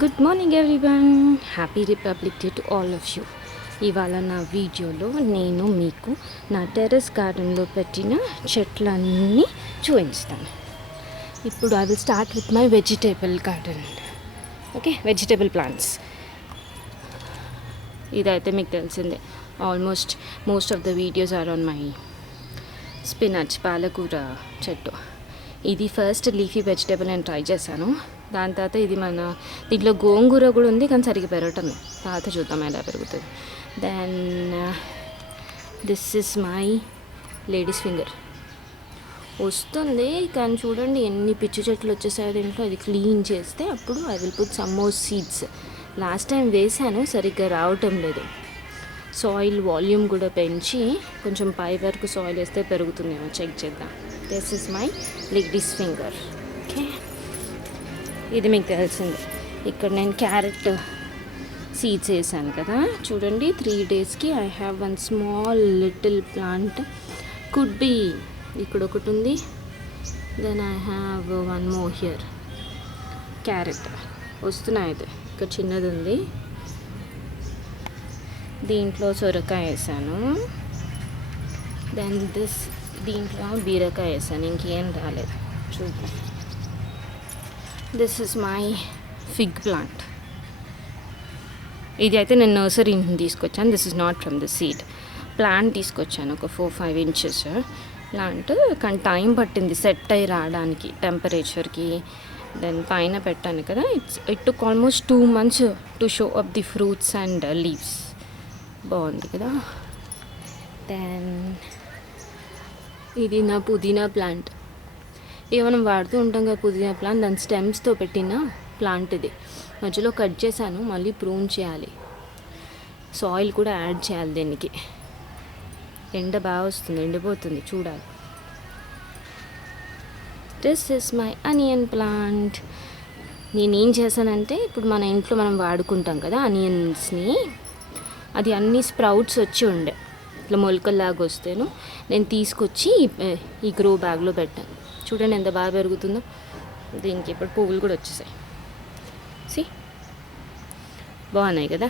Good morning everyone, happy republic day to all of you. ఇవాళ నా వీడియోలో నేను మీకు నా టెర్రస్ గార్డెన్లో పెట్టిన చెట్లన్నీ చూపిస్తాను. ఇప్పుడు I will start with my vegetable garden. Okay, vegetable plants. ఇదైతే మీకు తెలిసిందే, almost most of the videos are on my spinach, పాలకూర చెట్టు. ఇది ఫస్ట్ లీఫీ వెజిటేబుల్ నేను ట్రై చేశాను. దాని తర్వాత ఇది దీంట్లో గోంగూర కూడా ఉంది, కానీ సరిగ్గా పెరగటం లేదు. తర్వాత చూద్దాం ఎలా పెరుగుతుంది. Then this is my ladies finger. వస్తుంది కానీ చూడండి ఎన్ని పిచ్చి చెట్లు వచ్చేసాయో దీంట్లో. అది క్లీన్ చేస్తే అప్పుడు I will put some more seeds. Last time వేసాను, సరిగ్గా రావటం లేదు. సాయిల్ వాల్యూమ్ కూడా పెంచి కొంచెం పై వరకు సాయిల్ వేస్తే పెరుగుతుందేమో, చెక్ చేద్దాం. This is my ladies finger. Okay, ఇది మీకు తెలిసిందే. ఇక్కడ నేను క్యారెట్ సీడ్స్ వేసాను కదా, చూడండి 3 daysకి I have one small little plant. Could be ఇక్కడ ఒకటి ఉంది. Then I have one more here. Carrot వస్తున్నాయి. అయితే ఇక్కడ చిన్నది ఉంది. దీంట్లో సొరకాయ వేసాను. దెన్ దీంట్లో బీరకాయ వేసాను. ఇంకేం రాలేదు, చూద్దాం. This is my fig plant. ఇది అయితే నేను నర్సరీ నుంచి తీసుకొచ్చాను. This is not from the seed. Plant తీసుకొచ్చాను, ఒక 4-5 inches ప్లాంట్. కానీ టైం పట్టింది సెట్ అయ్యి రావడానికి టెంపరేచర్కి. దెన్ పైన పెట్టాను కదా, it took almost 2 months to show up the fruits and leaves. బాగుంది కదా. దెన్ ఇది నా పుదీనా ప్లాంట్. ఇక మనం వాడుతూ ఉంటాం కదా పుదీనా ప్లాంట్, దాని స్టెమ్స్తో పెట్టిన ప్లాంట్ ఇది. మధ్యలో కట్ చేశాను, మళ్ళీ ప్రూన్ చేయాలి. సాయిల్ కూడా యాడ్ చేయాలి దీనికి. ఎండ బాగా వస్తుంది, ఎండిపోతుంది, చూడాలి. This is my onion plant. నేనేం చేశానంటే, ఇప్పుడు మన ఇంట్లో మనం వాడుకుంటాం కదా అనియన్స్ని, అది అన్ని స్ప్రౌట్స్ వచ్చి ఉండే, ఇట్లా మొలకల్లాగా వస్తేను నేను తీసుకొచ్చి ఈ గ్రో బ్యాగ్లో పెట్టాను. చూడండి ఎంత బాగా పెరుగుతుందో. దీనికి ఇప్పుడు పువ్వులు కూడా వచ్చేసాయి. సి, బాగున్నాయి కదా.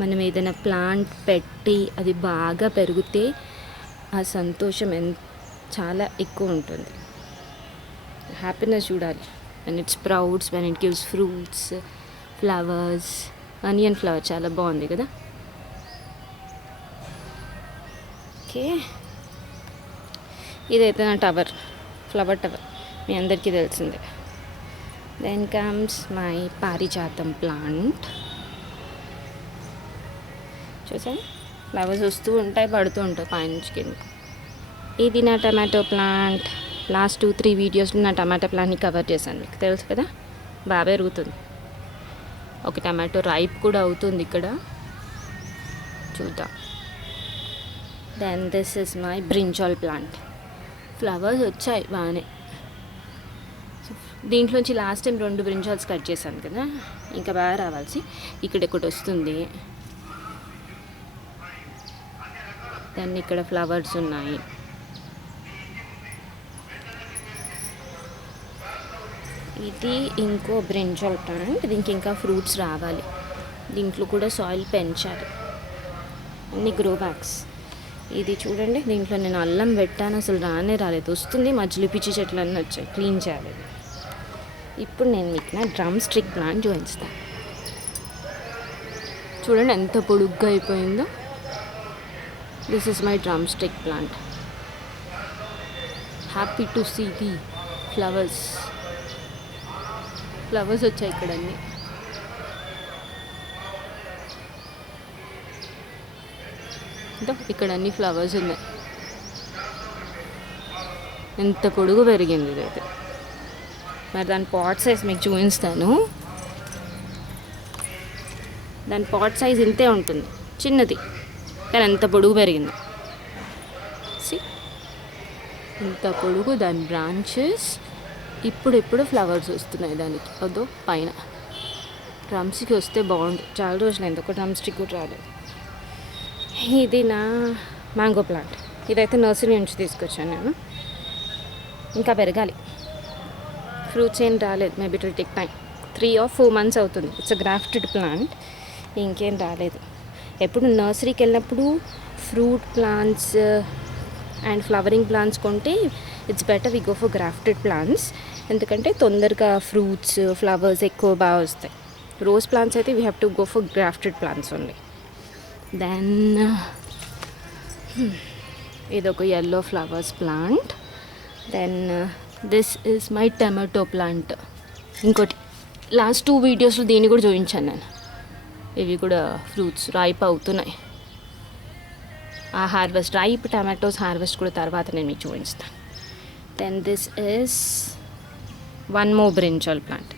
మనం ఏదైనా ప్లాంట్ పెట్టి అది బాగా పెరిగితే ఆ సంతోషం చాలా ఎక్కువ ఉంటుంది. హ్యాపీనెస్ చూడాలి. When it sprouts, when it gives fruits, flowers. Onion flower చాలా బాగుంది కదా. ఓకే, ఇదైతే నా ఫ్లవర్ టవర్, మీ అందరికీ తెలిసిందే. దెన్ కమ్స్ మై పారిజాతం ప్లాంట్. చూసాను, ఫ్లవర్స్ వస్తూ ఉంటాయి, పడుతూ ఉంటాయి పైనుంచి కింద. ఇది నా టమాటో ప్లాంట్. లాస్ట్ 2-3 వీడియోస్లో నా టమాటో ప్లాంట్ని కవర్ చేశాను, మీకు తెలుసు కదా. బాగా పెరుగుతుంది. ఒక టమాటో రైప్ కూడా అవుతుంది ఇక్కడ, చూద్దాం. Then this is my brinjal plant. Flowers వచ్చాయి బాగానే. దీంట్లోంచి లాస్ట్ టైం 2 బ్రింజాల్స్ కట్ చేశాను కదా, ఇంకా బాగా రావాల్సి. ఇక్కడ ఒకటి వస్తుంది. దాన్ని ఇక్కడ ఫ్లవర్స్ ఉన్నాయి. ఇది ఇంకో బ్రింజాల్ ప్లాంట్. దీనికి ఇంకా ఫ్రూట్స్ రావాలి. దీంట్లో కూడా సాయిల్ పెంచాలి. అన్ని గ్రో బ్యాగ్స్. ఇది చూడండి, దీంట్లో నేను అల్లం పెట్టాను, అసలు రాలేదు. వస్తుంది, మధ్యలో పిచ్చి చెట్లు అన్నీ వచ్చాయి, క్లీన్ చేయాలి. ఇప్పుడు నేను మీకు నా డ్రమ్ స్టిక్ ప్లాంట్ చూపిస్తాను. చూడండి ఎంత పొడుగ్గా అయిపోయిందో. This is my drumstick plant. Happy to see the flowers. Flowers వచ్చాయి ఇక్కడ అన్నీ. ఇక్కడ అన్ని ఫ్లవర్స్ ఉన్నాయి. ఎంత పొడుగు పెరిగింది ఇదైతే. మరి దాని పాట్ సైజ్ మీకు చూపిస్తాను. దాని పాట్ సైజ్ ఇంతే ఉంటుంది, చిన్నది, కానీ ఎంత పొడుగు పెరిగింది. సి, ఇంత పొడుగు దాని బ్రాంచెస్. ఇప్పుడు ఫ్లవర్స్ వస్తున్నాయి దానికి. అదో పైన డ్రమ్ స్టిక్ వస్తే బాగుంది. చాలా రోజులైంది ఒక డ్రమ్ స్టిక్ కూడా రాలేదు. ఇది నా మ్యాంగో ప్లాంట్. ఇదైతే నర్సరీ నుంచి తీసుకొచ్చాను నేను. ఇంకా పెరగాలి. ఫ్రూట్స్ ఏం రాలేదు. Maybe it will take time. 3 or 4 months అవుతుంది. It's a grafted plant. ఇంకేం రాలేదు. ఎప్పుడు నర్సరీకి వెళ్ళినప్పుడు fruit plants and flowering plants కొంటే it's better we go for grafted plants. ఎందుకంటే తొందరగా ఫ్రూట్స్ ఫ్లవర్స్ ఎక్కువ బాగా వస్తాయి. రోజ్ ప్లాంట్స్ అయితే we have to go for grafted plants only. Then ఇదొక yellow flowers plant. Then this is my tomato plant. ఇంకోటి last 2 వీడియోస్లో దీన్ని కూడా చూపించాను నేను. ఇవి కూడా ఫ్రూట్స్ రైప్ అవుతున్నాయి. ఆ హార్వెస్ట్ రైప్ టమాటోస్ హార్వెస్ట్ కూడా తర్వాత నేను మీకు చూపిస్తాను. Then this is one more brinjal plant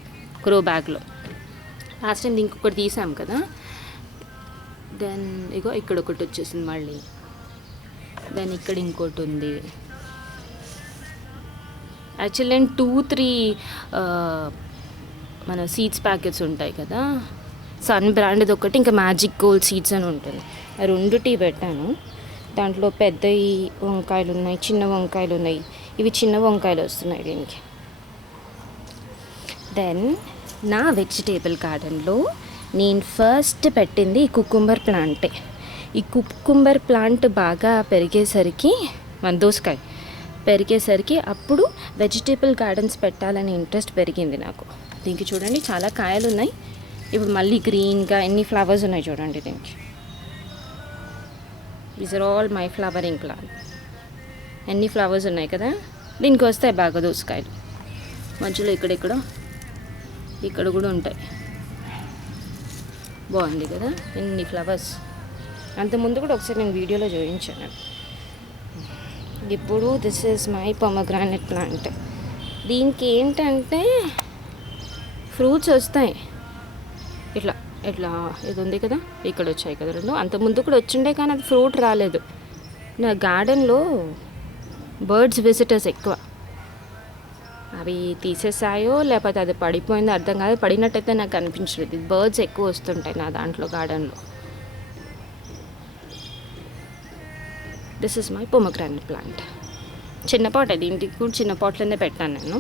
grow బ్యాగ్లో. లాస్ట్ టైం ఇంకొకటి తీసాం కదా. దెన్ ఇగో ఇక్కడ ఒకటి వచ్చేసింది మళ్ళీ. దెన్ ఇక్కడ ఇంకోటి ఉంది. యాక్చువల్లీ నేను 2-3 మన సీడ్స్ ప్యాకెట్స్ ఉంటాయి కదా, సన్ బ్రాండ్ది ఒకటి, ఇంకా మ్యాజిక్ గోల్డ్ సీడ్స్ అని ఉంటుంది. ఆ రెండుటి పెట్టాను. దాంట్లో పెద్దవి వంకాయలు ఉన్నాయి, చిన్న వంకాయలు ఉన్నాయి. ఇవి చిన్న వంకాయలు వస్తున్నాయి దీనికి. దెన్ నా వెజిటేబుల్ గార్డెన్లో నేను ఫస్ట్ పెట్టింది ఈ కుకుంబర్ ప్లాంటే. ఈ కుకుంబర్ ప్లాంట్ బాగా పెరిగేసరికి, దోసకాయ పెరిగేసరికి అప్పుడు వెజిటేబుల్ గార్డెన్స్ పెట్టాలనే ఇంట్రెస్ట్ పెరిగింది నాకు. దీనికి చూడండి చాలా కాయలు ఉన్నాయి. ఇప్పుడు మళ్ళీ గ్రీన్గా ఎన్ని ఫ్లవర్స్ ఉన్నాయి చూడండి దీనికి. These are all my flowering plant. ఎన్ని ఫ్లవర్స్ ఉన్నాయి కదా. దీనికి వస్తాయి బాగా దోసకాయలు. మధ్యలో ఇక్కడ కూడా ఉంటాయి. బాగుంది కదా ఎన్ని ఫ్లవర్స్. అంతకుముందు కూడా ఒకసారి నేను వీడియోలో చూపించాను. ఇప్పుడు this is my pomegranate plant. దీనికి ఏంటంటే ఫ్రూట్స్ వస్తాయి ఇట్లా ఇది ఉంది కదా, ఇక్కడ వచ్చాయి కదా 2. అంతకుముందు కూడా వచ్చిండే కానీ అది ఫ్రూట్ రాలేదు. నా గార్డెన్లో బర్డ్స్ విజిటర్స్ ఎక్కువ. అవి తీసేసాయో లేకపోతే అది పడిపోయిందో అర్థం కాదు. పడినట్టయితే నాకు అనిపించలేదు. బర్డ్స్ ఎక్కువ వస్తుంటాయి నా దాంట్లో గార్డెన్లో. This is my pomegranate plant. చిన్న పాట్ అది, ఇంటికి కూడా చిన్న పాట్లోనే పెట్టాను నేను.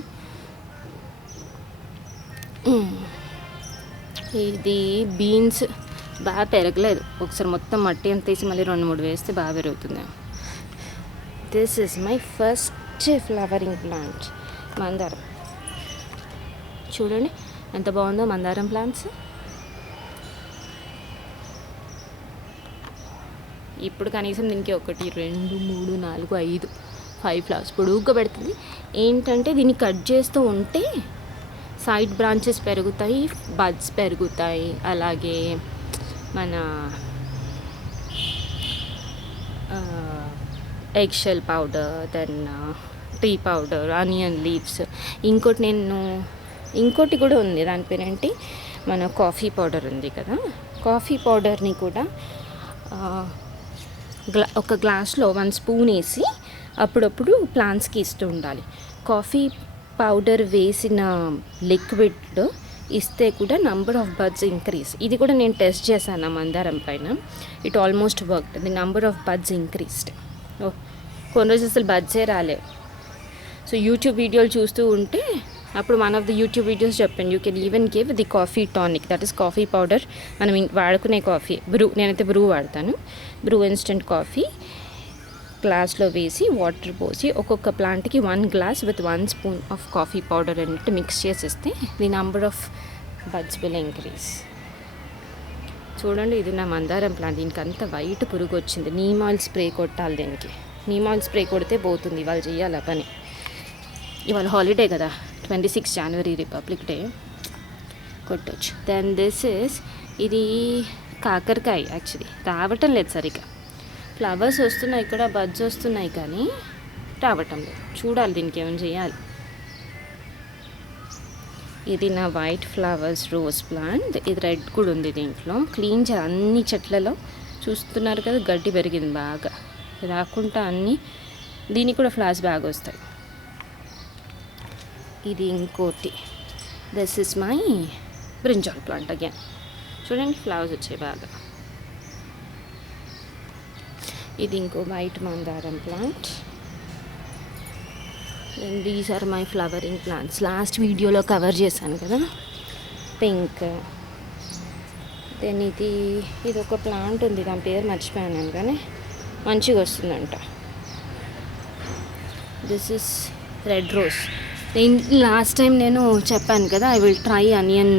ఇది బీన్స్ బాగా పెరగలేదు. ఒకసారి మొత్తం మట్టి అంత తీసి మళ్ళీ 2-3 వేస్తే బాగా పెరుగుతుంది. This is my first flowering plant మందారం. చూడండి ఎంత బాగుందో మందారం ప్లాంట్స్. ఇప్పుడు కనీసం దీనికి 1 2 3 4 5 5 ఫ్లవర్స్ పొడుగ్గా పెడుతుంది. ఏంటంటే దీన్ని కట్ చేస్తూ ఉంటే సైడ్ బ్రాంచెస్ పెరుగుతాయి, బడ్స్ పెరుగుతాయి. అలాగే మన egg shell powder, then tea powder, onion leaves. ఇంకోటి కూడా ఉంది. దాని పేరేంటి, మన కాఫీ పౌడర్ ఉంది కదా. కాఫీ పౌడర్ని కూడా ఒక గ్లాస్లో 1 స్పూన్ వేసి అప్పుడప్పుడు ప్లాంట్స్కి ఇస్తూ ఉండాలి. కాఫీ పౌడర్ వేసిన లిక్విడ్ ఇస్తే కూడా నంబర్ ఆఫ్ బడ్స్ ఇంక్రీజ్. ఇది కూడా నేను టెస్ట్ చేశాను మందారం పైన. It almost worked. The number of buds increased. కొన్ని రోజులు అసలు బడ్సే రాలేవు. సో యూట్యూబ్ వీడియోలు చూస్తూ ఉంటే అప్పుడు one of the YouTube videos చెప్పాను, you can even give the coffee tonic, that is coffee powder. మనం వాడుకునే కాఫీ నేనైతే బ్రూ వాడతాను. బ్రూ ఇన్స్టెంట్ కాఫీ గ్లాస్లో వేసి వాటర్ పోసి ఒక్కొక్క ప్లాంట్కి 1 glass with 1 spoon of coffee powder అన్నట్టు మిక్స్ చేసేస్తే the number of buds will increase. చూడండి ఇది నా మందారం ప్లాంట్. దీనికి అంత వైట్ పురుగు వచ్చింది. నీమ్ ఆయిల్ స్ప్రే కొట్టాలి దీనికి. నీమ్ ఆయిల్ స్ప్రే కొడితే పోతుంది. ఇవాళ చేయాలి ఆ పని. ఇవాళ హాలిడే కదా, 26 జనవరి రిపబ్లిక్ డే, కొట్టవచ్చు. దెన్ దిస్ ఇస్, ఇది కాకరకాయ. యాక్చువల్లీ రావటం లేదు సరిగ్గా. ఫ్లవర్స్ వస్తున్నాయి, ఇక్కడ బడ్స్ వస్తున్నాయి కానీ రావటం లేదు. చూడాలి దీనికి ఏమైనా చేయాలి. ఇది నా వైట్ ఫ్లవర్స్ రోజ్ ప్లాంట్. ఇది రెడ్ కూడా ఉంది దీంట్లో. క్లీన్ అన్ని చెట్లలో చూస్తున్నారు కదా, గడ్డి పెరిగింది బాగా. రాకుండా అన్నీ దీనికి కూడా ఫ్లవర్స్ బాగా వస్తాయి. ఇది ఇంకోటి, this is my brinjal plant again. చూడండి ఫ్లవర్స్ వచ్చాయి బాగా. ఇది ఇంకో వైట్ మందారం plant. Then these are my flowering plants. Last వీడియోలో కవర్ చేశాను కదా, పింక్. దెన్ ఇది ఒక ప్లాంట్ ఉంది, దాని పేరు మర్చిపోయాను కానీ మంచిగా వస్తుందంట. This is red rose. Last time నేను చెప్పాను కదా, I will try onion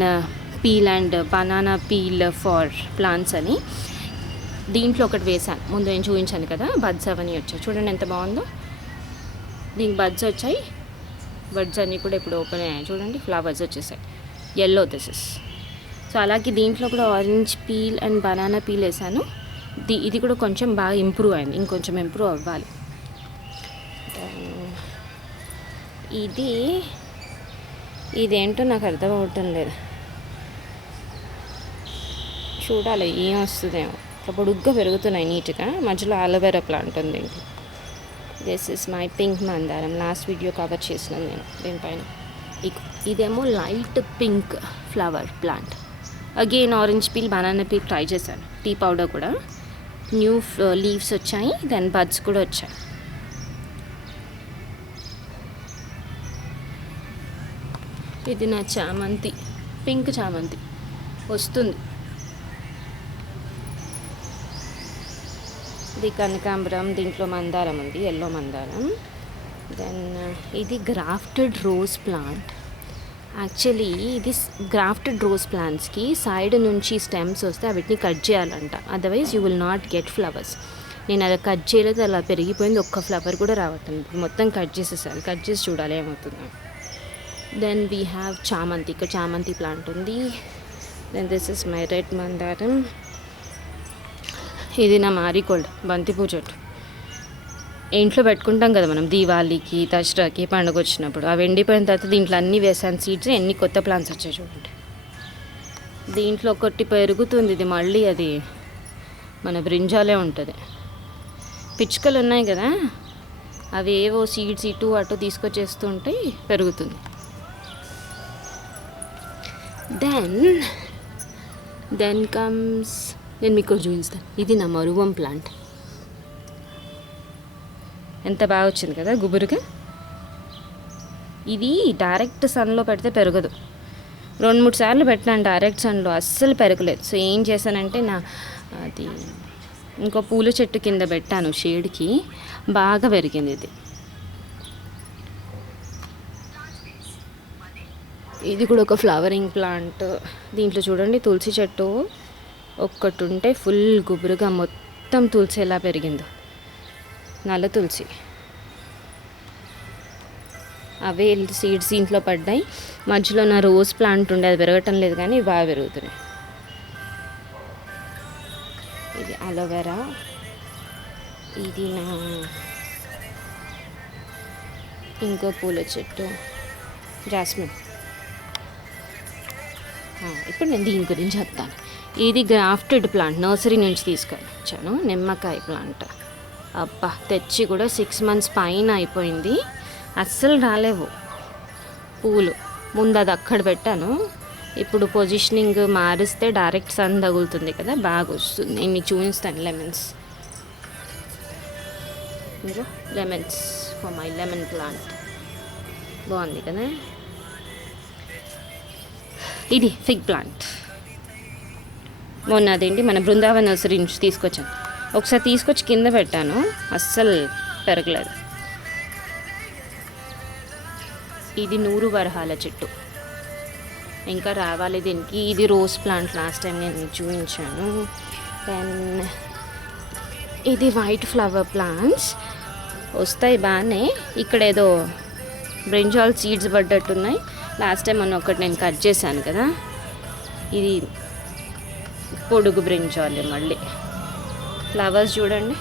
peel and banana peel for plants అని. దీంట్లో ఒకటి వేసాను, ముందు నేను చూపించాను కదా, బడ్స్ అవన్నీ వచ్చాయి. చూడండి ఎంత బాగుందో. దీనికి బడ్స్ వచ్చాయి, బడ్స్ అన్నీ కూడా ఇప్పుడు ఓపెన్ అయ్యాయి. చూడండి ఫ్లవర్స్ వచ్చేసాయి, ఎల్లో దిస్ ఇస్. సో అలాగే దీంట్లో కూడా orange peel and banana peel వేసాను. ఇది కూడా కొంచెం బాగా ఇంప్రూవ్ అయింది, ఇంకొంచెం ఇంప్రూవ్ అవ్వాలి. ఇదేంటో నాకు అర్థం అవటం లేదు, చూడాలి ఏం వస్తుందేమో. పొడుగ్గా పెరుగుతున్నాయి నీట్గా. మధ్యలో అలోవెరా ప్లాంట్ ఉంది. దిస్ ఇస్ మై పింక్ మందారం. లాస్ట్ వీడియో కవర్ చేసినాను నేను దీనిపైన. ఇదేమో light pink flower plant. Again orange peel banana peel try చేశాను. టీ పౌడర్ కూడా న్యూ లీవ్స్ వచ్చాయి, దెన్ బడ్స్ కూడా వచ్చాయి. ఇది నా చామంతి, పింక్ చామంతి వస్తుంది. ఇది కనకాంబరం, దీంట్లో మందారం ఉంది, ఎల్లో మందారం. దెన్ ఇది గ్రాఫ్టెడ్ రోజ్ ప్లాంట్. యాక్చువల్లీ ఇది గ్రాఫ్టెడ్ రోజ్ ప్లాంట్స్కి సైడ్ నుంచి స్టెమ్స్ వస్తే వీటిని కట్ చేయాలంట, otherwise you will not get flowers. నేను అది కట్ చేయలేదు, అలా పెరిగిపోయింది, ఒక్క ఫ్లవర్ కూడా రావట్లేదు. మొత్తం కట్ చేసేసాను, కట్ చేసి చూడాలి ఏమవుతుందో. దెన్ వీ హ్యావ్ చామంతి. ఇక్కడ చామంతి ప్లాంట్ ఉంది. Then this is my red మందారం. ఇది నా మారికోల్డ్ బంతిపూ చెట్టు. ఇంట్లో పెట్టుకుంటాం కదా మనం దీవాళీకి, దసరాకి, పండుగ వచ్చినప్పుడు. అవి ఎండిపోయిన తర్వాత దీంట్లో అన్నీ వేసాను సీడ్స్, ఎన్ని కొత్త ప్లాంట్స్ వచ్చాయి చూడండి. దీంట్లో ఒకటి పెరుగుతుంది, ఇది మళ్ళీ అది మన బ్రింజాలే ఉంటుంది. పిచ్చుకలు ఉన్నాయి కదా, అవి ఏవో సీడ్స్ ఇటు అటు తీసుకొచ్చేస్తుంటే పెరుగుతుంది. దెన్ కమ్స్, నేను మీకు చూపిస్తాను. ఇది నా మరువం ప్లాంట్. ఎంత బాగా వచ్చింది కదా గుబురుగా. ఇది డైరెక్ట్ సన్లో పెడితే పెరగదు. 2-3 సార్లు పెట్టినాను డైరెక్ట్ సన్లో, అస్సలు పెరగలేదు. సో ఏం చేశానంటే అది ఇంకో పూల చెట్టు కింద పెట్టాను షేడ్కి, బాగా పెరిగింది ఇది. ఇది కూడా ఒక ఫ్లవరింగ్ ప్లాంట్. దీంట్లో చూడండి తులసి చెట్టు ఒక్కటి ఉంటే ఫుల్ గుబురుగా మొత్తం తులసి ఎలా పెరిగిందో, నల్ల తులసి. అవే సీడ్స్ ఇంట్లో పడ్డాయి. మధ్యలో నా రోజ్ ప్లాంట్ ఉండే, అది పెరగటం లేదు కానీ బాగా పెరుగుతున్నాయి. ఇది అలోవెరా. ఇది నా ఇంకో పూల చెట్టు జాస్మిన్. ఇప్పుడు నేను దీని గురించి చెప్తాను. ఇది గ్రాఫ్టెడ్ ప్లాంట్, నర్సరీ నుంచి తీసుకొని వచ్చాను. నిమ్మకాయ ప్లాంట్. అబ్బా, తెచ్చి కూడా 6 months పైన అయిపోయింది, అస్సలు రాలేవు పూలు. ముందు అది అక్కడ పెట్టాను, ఇప్పుడు పొజిషనింగ్ మారిస్తే డైరెక్ట్ సన్ తగులుతుంది కదా, బాగా వస్తుంది. నేను మీకు చూపిస్తాను. Lemons for my lemon plant. బాగుంది కదా. ఇది ఫిగ్ ప్లాంట్. మొన్న అదేంటి మన బృందావన్ నర్సరీ నుంచి తీసుకొచ్చాను. ఒకసారి తీసుకొచ్చి కింద పెట్టాను, అస్సలు పెరగలేదు. ఇది 100 వరహాల చెట్టు, ఇంకా రావాలి దీనికి. ఇది రోజ్ ప్లాంట్, లాస్ట్ టైం నేను చూపించాను. దెన్ ఇది వైట్ ఫ్లవర్ ప్లాంట్స్ వస్తాయి బాగానే. ఇక్కడ ఏదో బ్రింజాల్ సీడ్స్ పడ్డట్టున్నాయి. లాస్ట్ టైం మొన్న ఒకటి నేను కట్ చేశాను కదా, ఇది పొడుగు బ్రింజాల్. మళ్ళీ ఫ్లవర్స్ చూడండి,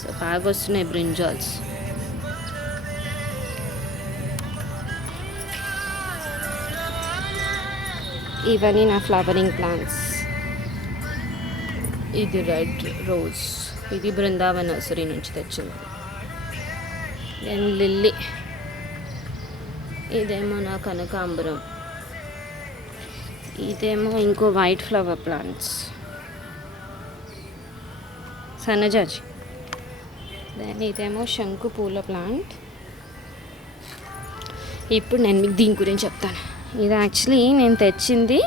సో బాగా వస్తున్నాయి బ్రింజాల్స్. ఇవన్నీ నా ఫ్లవరింగ్ ప్లాంట్స్. ఇది రెడ్ రోజ్, ఇది బృందావన్ నర్సరీ నుంచి తెచ్చింది. Then lily. ఇదేమో నా కనకాంబరం. ఇదేమో ఇంకో వైట్ ఫ్లవర్ ప్లాంట్స్, సన్నజాజి. దెన్ ఇదేమో శంకు పూల ప్లాంట్. ఇప్పుడు నేను మీకు దీని గురించి చెప్తాను. ఇది యాక్చువల్లీ నేను తెచ్చింది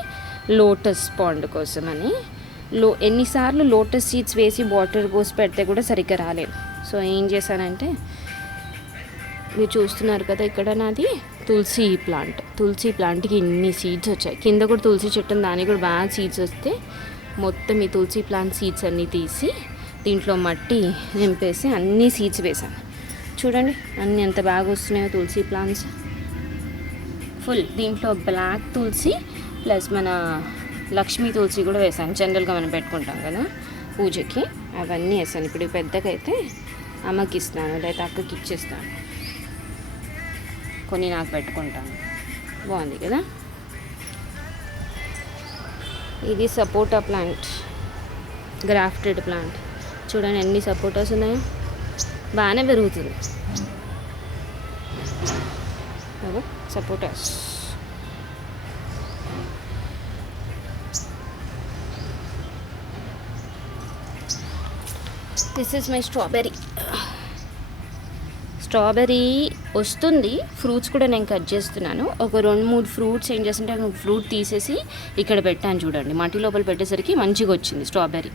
లోటస్ పాండ్ కోసమని. ఎన్నిసార్లు లోటస్ సీడ్స్ వేసి వాటర్ పోసి పెడితే కూడా సరిగ్గా రాలేదు. సో ఏం చేశానంటే, మీరు చూస్తున్నారు కదా ఇక్కడ నాది తులసి ప్లాంట్కి ఇన్ని సీడ్స్ వచ్చాయి. కింద కూడా తులసి చెట్టు దానికి కూడా బాగా సీడ్స్ వస్తే మొత్తం ఈ తులసి ప్లాంట్ సీడ్స్ అన్నీ తీసి దీంట్లో మట్టి నింపేసి అన్ని సీడ్స్ వేసాను. చూడండి అన్నీ ఎంత బాగా వస్తున్నాయో తులసి ప్లాంట్స్ ఫుల్. దీంట్లో బ్లాక్ తులసి ప్లస్ మన లక్ష్మీ తులసి కూడా వేసాను. జనరల్గా మనం పెట్టుకుంటాం కదా పూజకి, అవన్నీ వేసాను. ఇప్పుడు పెద్దగా అయితే అమ్మకి ఇస్తాను, లేదా అక్కకి ఇచ్చేస్తాను. కొన్ని నాకు పెట్టుకుంటాను. బాగుంది కదా. ఇది సపోటా ప్లాంట్, గ్రాఫ్టెడ్ ప్లాంట్. చూడండి ఎన్ని సపోటాస్ ఉన్నాయో, బాగానే పెరుగుతుంది కదా sapotas. This is my strawberry వస్తుంది. ఫ్రూట్స్ కూడా నేను కట్ చేస్తున్నాను. ఒక 2-3 ఫ్రూట్స్ ఏం చేస్తుంటే ఒక ఫ్రూట్ తీసేసి ఇక్కడ పెట్టాను. చూడండి మట్టి లోపల పెట్టేసరికి మంచిగా వచ్చింది స్ట్రాబెర్రీ.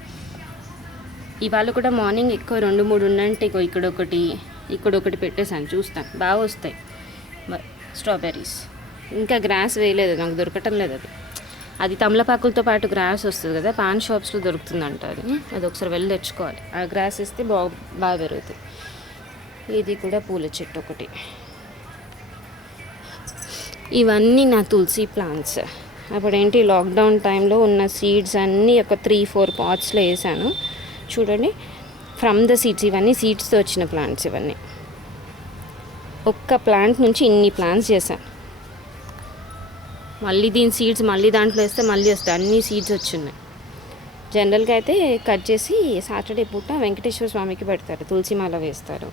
ఇవాళ కూడా మార్నింగ్ ఎక్కువ 2-3 ఉన్నంటే ఇక్కడొకటి పెట్టేసాను. చూస్తాను బాగా వస్తాయి స్ట్రాబెర్రీస్. ఇంకా గ్రాస్ వేయలేదు, నాకు దొరకటం లేదు. అది తమలపాకులతో పాటు గ్రాస్ వస్తుంది కదా, పాన్ షాప్స్లో దొరుకుతుందంట. అది ఒకసారి వెళ్ళి తెచ్చుకోవాలి. ఆ గ్రాస్ ఇస్తే బాగా పెరుగుతుంది. ఇది కూడా పూల చెట్టు ఒకటి. ఇవన్నీ నా తులసి ప్లాంట్స్. అప్పుడేంటి లాక్డౌన్ టైంలో ఉన్న సీడ్స్ అన్నీ ఒక 3-4 పాట్స్లో వేసాను. చూడండి ఫ్రమ్ ద సీడ్స్. ఇవన్నీ సీడ్స్తో వచ్చిన ప్లాంట్స్. ఇవన్నీ ఒక్క ప్లాంట్ నుంచి ఇన్ని ప్లాంట్స్ చేశాను. మళ్ళీ దీని సీడ్స్ మళ్ళీ దాంట్లో వేస్తే మళ్ళీ వస్తాయి. అన్ని సీడ్స్ వచ్చున్నాయి. జనరల్గా అయితే కట్ చేసి సాటర్డే పూట వెంకటేశ్వర స్వామికి పెడతారు, తులసి మాల వేస్తారు.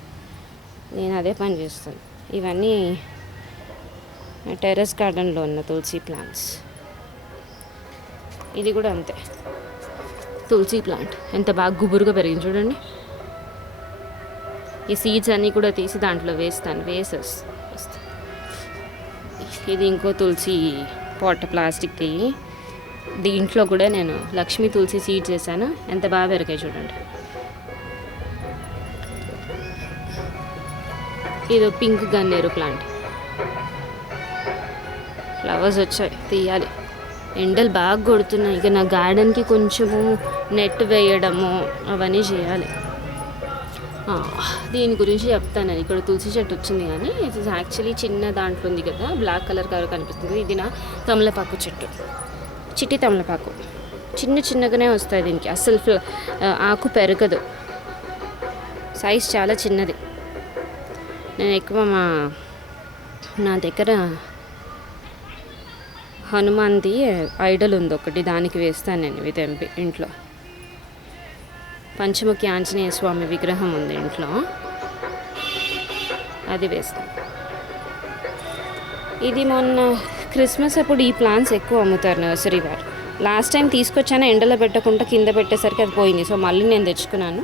నేను అదే పని చేస్తాను. ఇవన్నీ టెర్రస్ గార్డెన్లో ఉన్న తులసి ప్లాంట్స్. ఇది కూడా అంతే, తులసి ప్లాంట్ ఎంత బాగా గుబురుగా పెరిగింది చూడండి. ఈ సీడ్స్ అన్నీ కూడా తీసి దాంట్లో వేస్తాను. ఇది ఇంకో తులసి పాట్ ప్లాస్టిక్ది. దీంట్లో కూడా నేను లక్ష్మీ తులసి సీడ్స్ వేసాను. ఎంత బాగా పెరిగాయి చూడండి. ఇది పింక్ గన్నేరు ప్లాంట్. ఫ్లవర్స్ వచ్చాయి, తీయాలి. ఎండలు బాగా కొడుతున్నాయి. ఇక నా గార్డెన్కి కొంచెము నెట్ వేయడము అవన్నీ చేయాలి. దీని గురించి చెప్తాను. ఇక్కడ తులసి చెట్టు వచ్చింది, కానీ ఇది యాక్చువల్లీ చిన్న దాంట్లో ఉంది కదా, బ్లాక్ కలర్ కనిపిస్తుంది. ఇది నా తమలపాకు చెట్టు, చిట్టి తమలపాకు. చిన్నగానే వస్తాయి దీనికి. అస్సలు ఆకు పెరగదు, సైజ్ చాలా చిన్నది. నేను ఎక్కువ నా దగ్గర హనుమాన్ది ఐడల్ ఉంది ఒకటి, దానికి వేస్తాను నేను. ఇది ఇంట్లో పంచముఖి ఆంజనేయ స్వామి విగ్రహం ఉంది ఇంట్లో, అది వేస్తాను. ఇది మొన్న క్రిస్మస్ అప్పుడు ఈ ప్లాంట్స్ ఎక్కువ అమ్ముతారు నర్సరీ వారు. లాస్ట్ టైం తీసుకొచ్చాను, ఎండలో పెట్టకుండా కింద పెట్టేసరికి అది పోయింది. సో మళ్ళీ నేను తెచ్చుకున్నాను.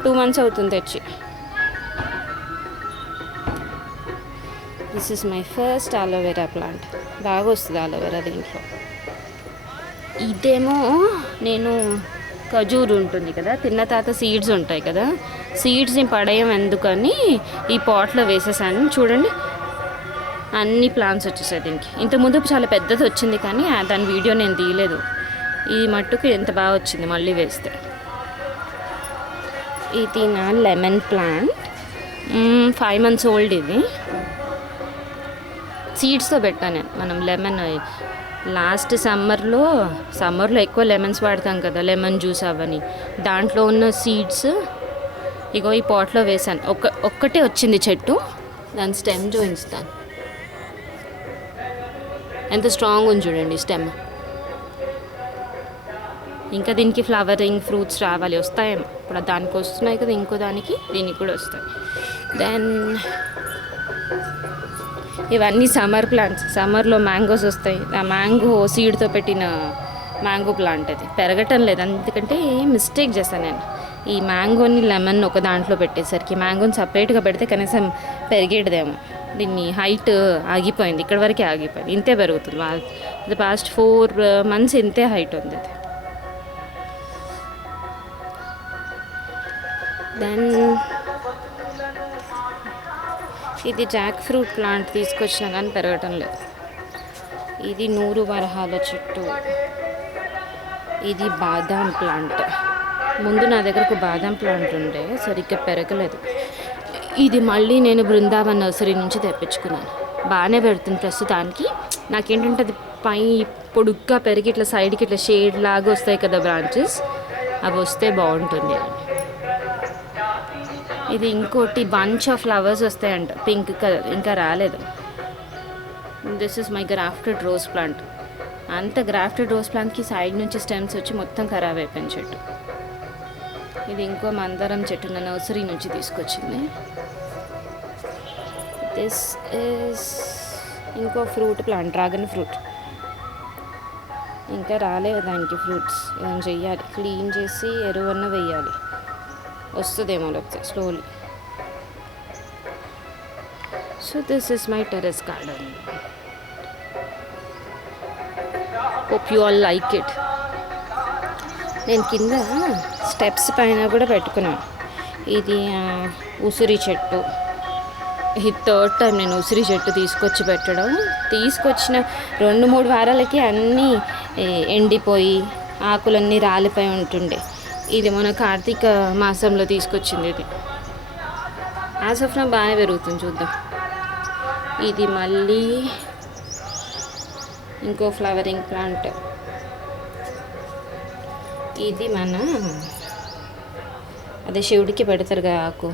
2 months అవుతుంది తెచ్చి. This is my first aloe vera plant. బాగా వస్తుంది అలోవెరా దీంట్లో. ఇదేమో నేను ఖజూరు ఉంటుంది కదా, తిన్న తర్వాత సీడ్స్ ఉంటాయి కదా, సీడ్స్ని పడేయం ఎందుకని ఈ పాట్లో వేసేసాను. చూడండి అన్ని ప్లాంట్స్ వచ్చేసాయి దీనికి. ఇంతకుముందు చాలా పెద్దది వచ్చింది, కానీ దాని వీడియో నేను తీయలేదు. ఈ మట్టుకు ఎంత బాగా వచ్చింది మళ్ళీ వేస్తే. ఇది నా లెమన్ ప్లాంట్, 5 months ఓల్డ్. ఇది సీడ్స్తో పెట్టాను నేను. మనం లెమన్ లాస్ట్ సమ్మర్లో ఎక్కువ లెమన్స్ వాడతాం కదా, లెమన్ జ్యూస్ అవని, దాంట్లో ఉన్న సీడ్స్ ఇగో ఈ పాట్లో వేసాను. ఒక్కటే వచ్చింది చెట్టు, దాని స్టెమ్ చూపిస్తాను. ఎంత స్ట్రాంగ్ ఉంది చూడండి స్టెమ్. ఇంకా దీనికి ఫ్లవరింగ్ ఫ్రూట్స్ రావాలి, వస్తాయేమో. ఇప్పుడు దానికి వస్తున్నాయి కదా, ఇంకో దానికి దీనికి కూడా వస్తాయి. దెన్ ఇవన్నీ సమ్మర్ ప్లాంట్స్. సమ్మర్లో మ్యాంగోస్ వస్తాయి. ఆ మ్యాంగో సీడ్తో పెట్టిన మ్యాంగో ప్లాంట్ అది పెరగటం లేదు. ఎందుకంటే మిస్టేక్ చేశాను నేను. ఈ మ్యాంగోని లెమన్ ఒక దాంట్లో పెట్టేసరికి, మ్యాంగోని సపరేట్గా పెడితే కనీసం పెరిగేటిదేమో. దీన్ని హైట్ ఆగిపోయింది, ఇక్కడ వరకే ఆగిపోయింది, ఇంతే పెరుగుతుంది. ద పాస్ట్ 4 months ఇంతే హైట్ ఉంది ఇది. దెన్ ఇది జాక్ ఫ్రూట్ ప్లాంట్ తీసుకొచ్చినా కానీ పెరగటం లేదు. ఇది 100 వరహాల చెట్టు. ఇది బాదాం ప్లాంట్. ముందు నా దగ్గర ఒక బాదాం ప్లాంట్ ఉండే, సరిగ్గా పెరగలేదు. ఇది మళ్ళీ నేను బృందావన్ నర్సరీ నుంచి తెప్పించుకున్నాను. బాగానే పెడుతుంది ప్రస్తుతానికి. నాకేంటంటే అది పై పొడుగ్గా పెరిగి ఇట్లా సైడ్కి ఇట్లా షేడ్ లాగా వస్తాయి కదా బ్రాంచెస్, అవి వస్తే బాగుంటుంది. ఇది ఇంకోటి బంచ్ ఆఫ్ ఫ్లవర్స్ వస్తాయంట, పింక్ కలర్, ఇంకా రాలేదు. This is my grafted rose plant. అంత గ్రాఫ్టెడ్ రోజ్ ప్లాంట్కి సైడ్ నుంచి స్టెమ్స్ వచ్చి మొత్తం ఖరాబ్ అయిపోయిన చెట్టు. ఇది ఇంకో మందారం చెట్టు నా నర్సరీ నుంచి తీసుకొచ్చింది. దిస్ ఇస్ ఇంకో ఫ్రూట్ ప్లాంట్, డ్రాగన్ ఫ్రూట్. ఇంకా రాలేదు దానికి ఫ్రూట్స్. ఏం చెయ్యాలి, క్లీన్ చేసి ఎరువన్న వేయాలి, వస్తుందేమో లేకపోతే slowly. So this is my terrace garden. Hope you all like it. నేను కింద స్టెప్స్ పైన కూడా పెట్టుకున్నాను. ఇది ఉసిరి చెట్టు. ఇది 3rd time నేను ఉసిరి చెట్టు తీసుకొచ్చి పెట్టడం. తీసుకొచ్చిన 2-3 వారాలకి అన్నీ ఎండిపోయి ఆకులన్నీ రాలిపోయి ఉంటుండే. ఇది మన కార్తీక మాసంలో తీసుకొచ్చింది. ఇది యాజ్ ఆఫ్ నా బాగానే పెరుగుతుంది, చూద్దాం. ఇది మళ్ళీ ఇంకో ఫ్లవరింగ్ ప్లాంట్. ఇది మన అదే శివుడికి పెడతారు కదా ఆకు,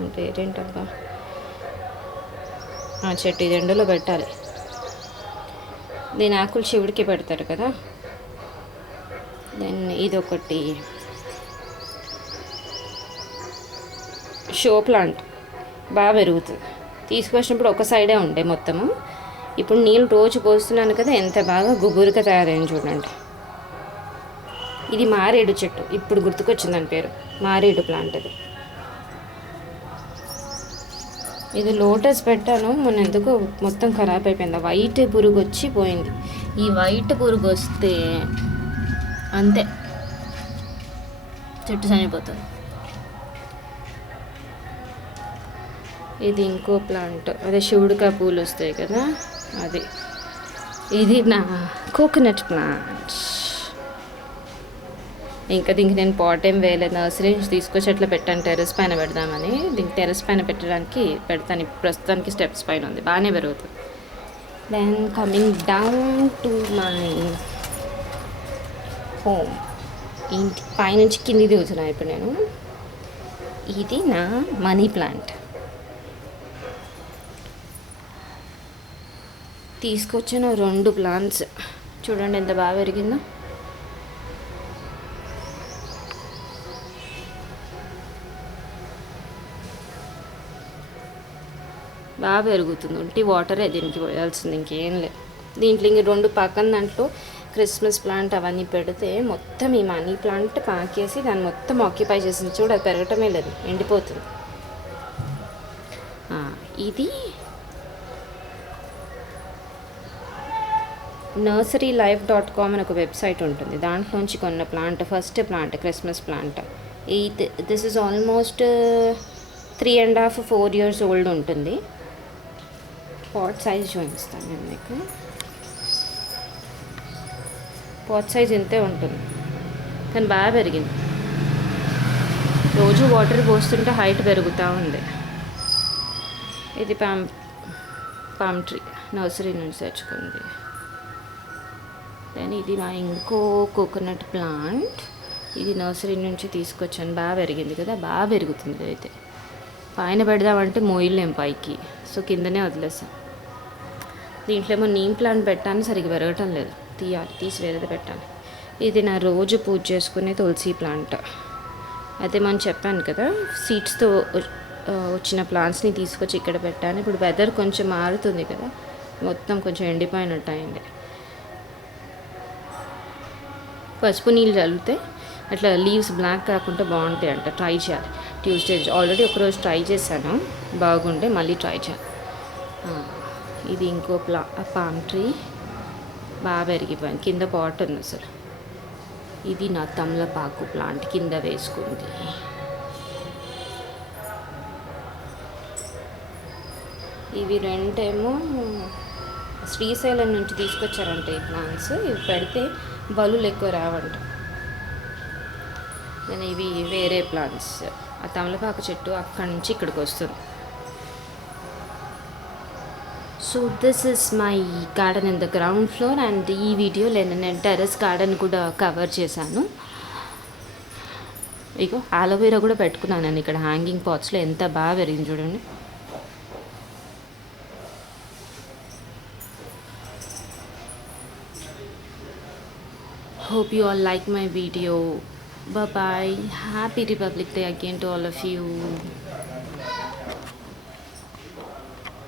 అంటే ఏంటబ్బా చెట్టు. ఇది ఎండలో పెట్టాలి, దీని ఆకులు శివుడికి పెడతారు కదా. దెన్ ఇది ఒకటి షో ప్లాంట్, బాగా పెరుగుతుంది. తీసుకొచ్చినప్పుడు ఒక సైడే ఉండే మొత్తము, ఇప్పుడు నీళ్ళు రోజు పోస్తున్నాను కదా, ఎంత బాగా గుబురుగా తయారైంది చూడండి. ఇది మారేడు చెట్టు, ఇప్పుడు గుర్తుకొచ్చింది దాని పేరు, మారేడు ప్లాంట్. అది ఇది లోటస్ పెట్టాను మొన్న, ఎందుకో మొత్తం ఖరాబ్ అయిపోయింది. వైట్ పురుగు వచ్చి పోయింది. ఈ వైట్ పురుగు వస్తే అంతే, చెట్టు చనిపోతుంది. ఇది ఇంకో ప్లాంట్, అదే శివుడికా పూలు వస్తాయి కదా అది. ఇది నా కోకోనట్ ప్లాంట్. ఇంకా దీనికి నేను పాట్ ఏం వేయలేదు, నర్సరీ నుంచి తీసుకొచ్చి అట్లా పెట్టాను, టెర్రస్ పైన పెడదామని. దీనికి టెర్రస్ పైన పెట్టడానికి పెడతాను. ప్రస్తుతానికి స్టెప్స్ పైన ఉంది, బాగానే పెరుగుతుంది. Then coming down to my home. ఇంటి పైనుంచి కింది దిగుతున్నాను ఇప్పుడు నేను. ఇది నా మనీ ప్లాంట్. తీసుకొచ్చిన 2 ప్లాంట్స్ చూడండి ఎంత బాగా పెరిగిందో. బాగా పెరుగుతుంది. ఉంటి వాటరే దీనికి పోయాల్సింది, ఇంకేం లేదు. దీంట్లో ఇంక 2 పక్కన దాంట్లో క్రిస్మస్ ప్లాంట్ అవన్నీ పెడితే మొత్తం ఈ మనీ ప్లాంట్ పాకేసి దాన్ని మొత్తం ఆక్యుపై చేసింది. చూడు, అది పెరగటమే లేదు, ఎండిపోతుంది. ఇది nurserylife.com అని ఒక వెబ్సైట్ ఉంటుంది, దాంట్లోంచి కొన్న plant. First plant Christmas plant. This is almost 3.5-4 years old ఉంటుంది. పాట్ సైజ్ చూపిస్తాను నేను మీకు. పాట్ సైజ్ ఇంతే ఉంటుంది, కానీ బాగా పెరిగింది. రోజు వాటర్ పోస్తుంటే హైట్ పెరుగుతూ ఉంది. ఇది పామ్ ట్రీ, నర్సరీ నుంచి తెచ్చుకుంది. దెన్ ఇది మా ఇంకో కోకోనట్ ప్లాంట్. ఇది నర్సరీ నుంచి తీసుకొచ్చాను, బాగా పెరిగింది కదా, బాగా పెరుగుతుంది. అయితే పైన పెడదామంటే మోయిలేం పైకి, సో కిందనే వదిలేసాం. దీంట్లో ఏమో నీమ్ ప్లాంట్ పెట్టాను, సరిగ్గా పెరగటం లేదు, తీసి వేరేది పెట్టాను. ఇది నా రోజు పూజ చేసుకునే తులసి ప్లాంట్. అయితే మనం చెప్పాను కదా, సీడ్స్తో వచ్చిన ప్లాంట్స్ని తీసుకొచ్చి ఇక్కడ పెట్టాను. ఇప్పుడు వెదర్ కొంచెం మారుతుంది కదా, మొత్తం కొంచెం ఎండిపోయినట్టు అయింది. పసుపు నీళ్ళు చల్లితే అట్లా లీవ్స్ బ్లాక్ కాకుండా బాగుంటాయి అంట. ట్రై చేయాలి. ట్యూస్డే ఆల్రెడీ ఒకరోజు ట్రై చేశాను, బాగుండే, మళ్ళీ ట్రై చేయాలి. ఆ, ఇది ఇంకో పామ్ ట్రీ బాగా పెరిగిపోయింది, కింద పాట్ ఉంది అసలు. ఇది నా తమలపాకు ప్లాంట్ కింద వేసుకుంది. ఇవి రెండేమో శ్రీశైలం నుంచి తీసుకొచ్చారంట ఈ ప్లాంట్స్. ఇవి పెడితే బలులు ఎక్కువ రావంట. నేను ఇవి వేరే ప్లాంట్స్. ఆ తమలపాకు చెట్టు అక్కడి నుంచి ఇక్కడికి వస్తుంది. So this is my garden in the ground floor. And ఈ వీడియోలో నేను టెర్రస్ గార్డెన్ కూడా కవర్ చేశాను. ఇగో ఆలోవేరా కూడా పెట్టుకున్నాను నేను ఇక్కడ హ్యాంగింగ్ పాట్స్లో. ఎంత బాగా పెరిగింది చూడండి. Hope you all like my video. Bye bye. Happy Republic Day again to all of you.